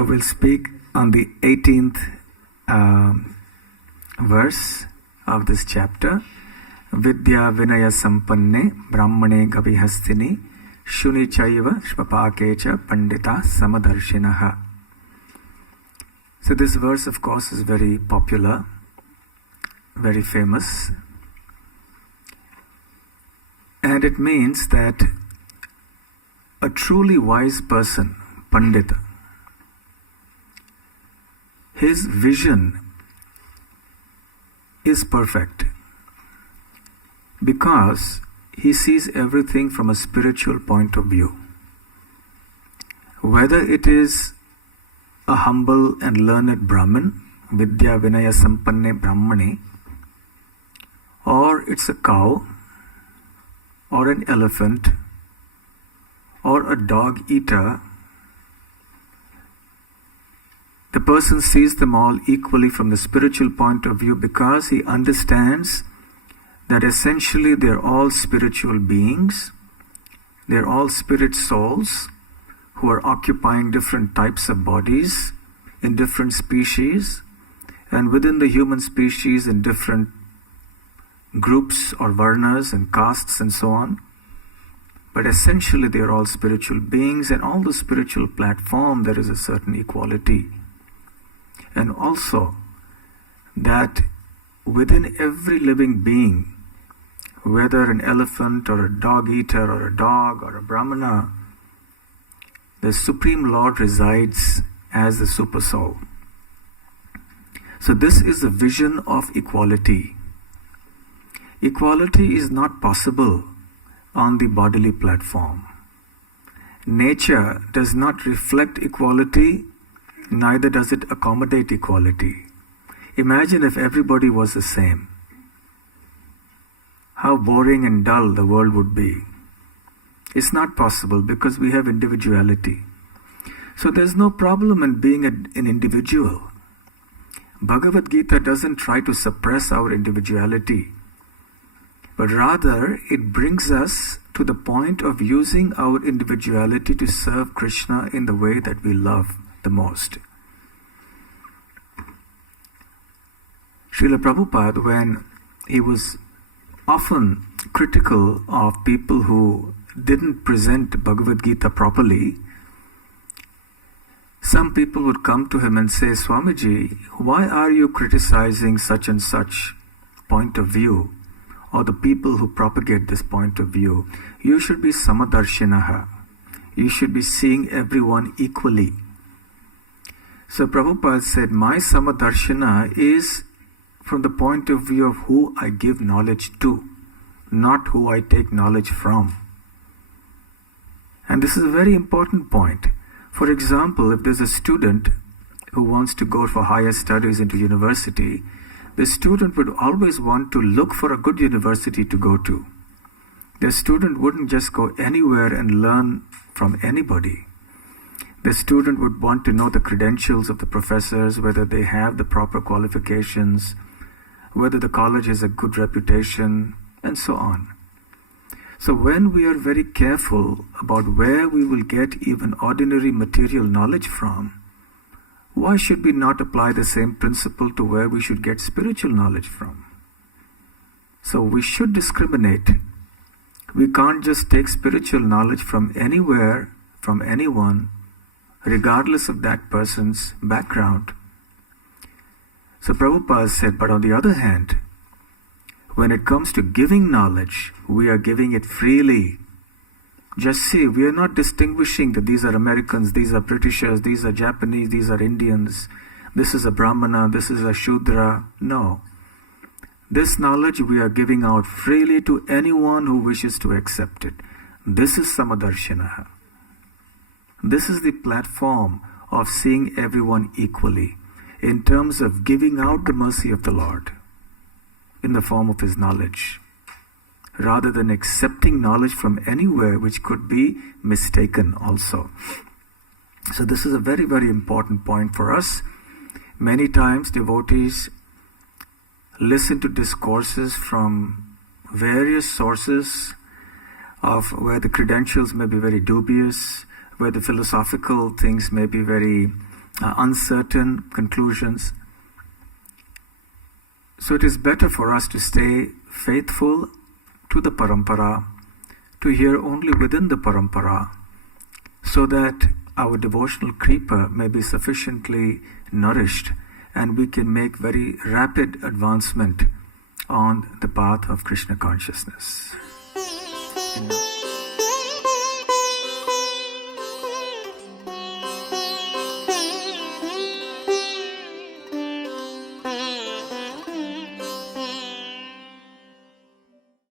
So we'll speak on the 18th verse of this chapter. Vidya Vinaya Sampanne Brahmane Gavihastini Shuni Chaiva Shvapakecha Pandita Samadarshinaha. So this verse, of course, is very popular, very famous. And it means that a truly wise person, Pandita, his vision is perfect because he sees everything from a spiritual point of view. Whether it is a humble and learned Brahmin, Vidya Vinaya Sampanne Brahmane, or it's a cow, or an elephant, or a dog eater, the person sees them all equally from the spiritual point of view because he understands that essentially they're all spiritual beings, they're all spirit souls who are occupying different types of bodies in different species, and within the human species in different groups or varnas and castes and so on. But essentially they are all spiritual beings, and all the spiritual platform there is a certain equality. And also that within every living being, whether an elephant or a dog eater or a dog or a brahmana, the Supreme Lord resides as the super soul. So this is the vision of equality. Equality is not possible on the bodily platform. Nature does not reflect equality, neither does it accommodate equality. Imagine if everybody was the same. How boring and dull the world would be. It's not possible because we have individuality. So there's no problem in being an individual. Bhagavad Gita doesn't try to suppress our individuality, but rather it brings us to the point of using our individuality to serve Krishna in the way that we love the most. Srila Prabhupada, when he was often critical of people who didn't present Bhagavad Gita properly, some people would come to him and say, Swamiji, why are you criticizing such and such point of view, or the people who propagate this point of view? You should be samadarshinaha. You should be seeing everyone equally. So Prabhupada said, my samadarshana is from the point of view of who I give knowledge to, not who I take knowledge from. And this is a very important point. For example, if there's a student who wants to go for higher studies into university, the student would always want to look for a good university to go to. The student wouldn't just go anywhere and learn from anybody. The student would want to know the credentials of the professors, whether they have the proper qualifications, whether the college has a good reputation, and so on. So when we are very careful about where we will get even ordinary material knowledge from, why should we not apply the same principle to where we should get spiritual knowledge from? So we should discriminate. We can't just take spiritual knowledge from anywhere, from anyone, regardless of that person's background. So Prabhupada said, but on the other hand, when it comes to giving knowledge, we are giving it freely. Just see, we are not distinguishing that these are Americans, these are Britishers, these are Japanese, these are Indians, this is a Brahmana, this is a Shudra. No. This knowledge we are giving out freely to anyone who wishes to accept it. This is Samadarshinaha. This is the platform of seeing everyone equally in terms of giving out the mercy of the Lord in the form of His knowledge, rather than accepting knowledge from anywhere which could be mistaken also. So this is a very, very important point for us. Many times devotees listen to discourses from various sources of where the credentials may be very dubious, where the philosophical things may be very uncertain conclusions. So it is better for us to stay faithful to the parampara, to hear only within the parampara, so that our devotional creeper may be sufficiently nourished and we can make very rapid advancement on the path of Krishna consciousness.